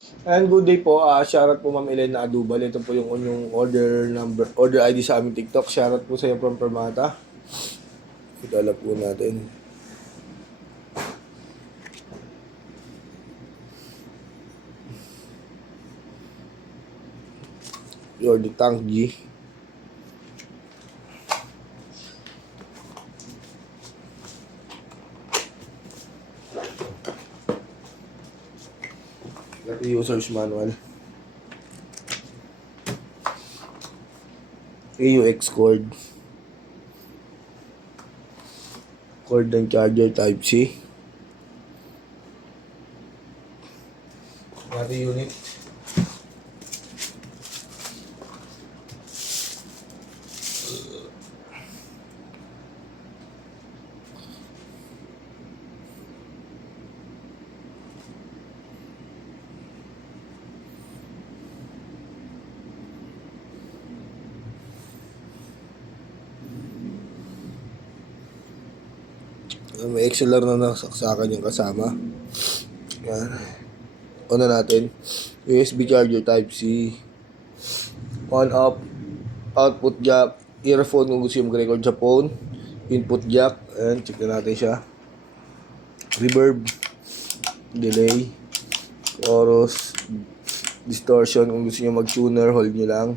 And good day po. Shoutout po Ma'am Elena Adubal. Ito po yung order ID sa aming TikTok. Shoutout po sa iyo from Permata. Idala po natin. Your the tank G. Got the user's manual. AUX cord. Cord ng charger type C. Got the unit. May XLR na nasaksakan yung kasama. Yan. On na natin. USB charger type C. On off. Output jack. Earphone kung gusto yung mag-record sa phone. Input jack. Ayan, check na natin siya. Reverb. Delay. Chorus. Distortion kung gusto nyo mag-tuner. Hold nyo lang.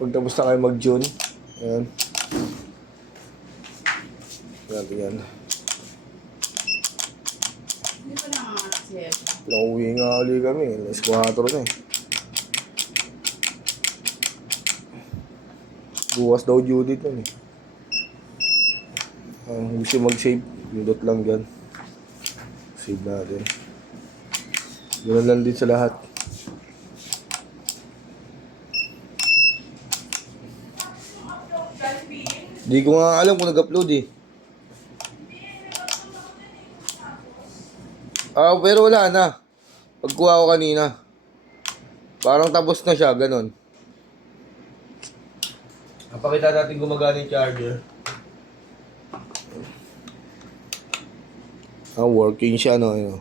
Pag tapos na kayo mag-tune. Ayan. Natin yan. Hindi pa nanganganak si Eva. Pinauwi nga ulit kami. Alas 4 na eh. Bukas daw due date nun eh. Gusto mag-save. Pindot lang dyan. Save natin. Ganun lang din sa lahat. Di ko nga alam kung nag-upload eh. Pero wala na. Pagkuha ko kanina. Parang tapos na siya, ganun. Napakita natin gumagana yung charger. Working siya, no? Ano.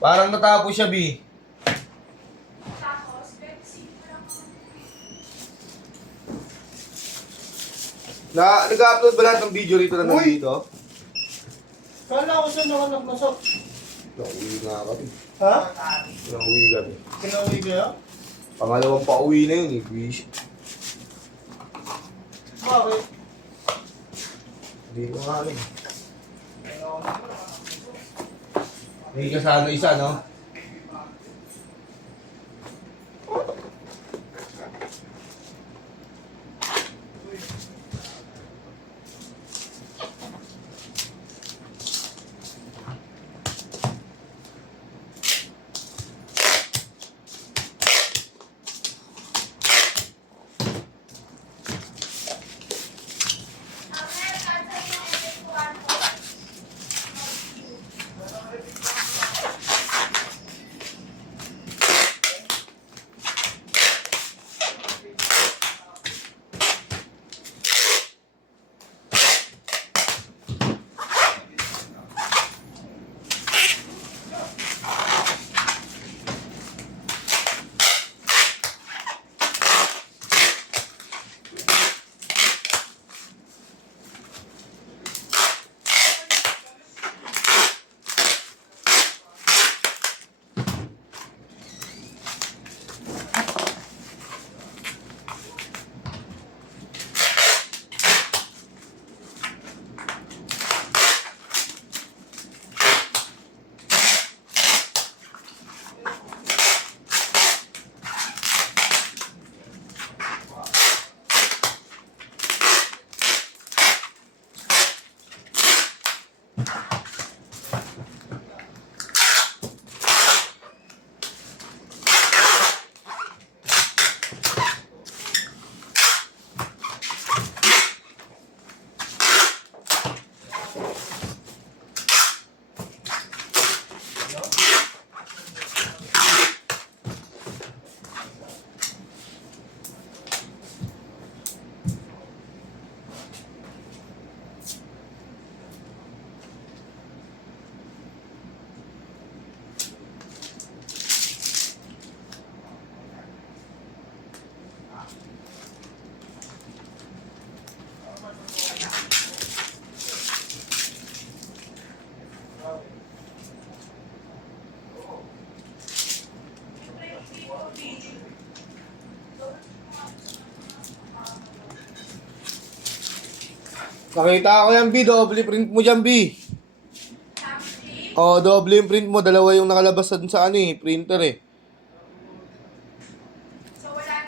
Parang natapos siya, B. Nag-upload ba lahat ng video rito na nandito? Kala ko saan nakapasok. Nauwi nga kami. Ha? Nauwi kami. Kinauwi kayo? Pangalawang pauwi na yun eh. Wish. Bakit? Hindi ko nga alam. May kasano isa, no? Nakita ko yan, B. Doble print mo dyan, B. Oh, doble yung print mo. Dalawa yung nakalabas dun sa ano eh, printer eh.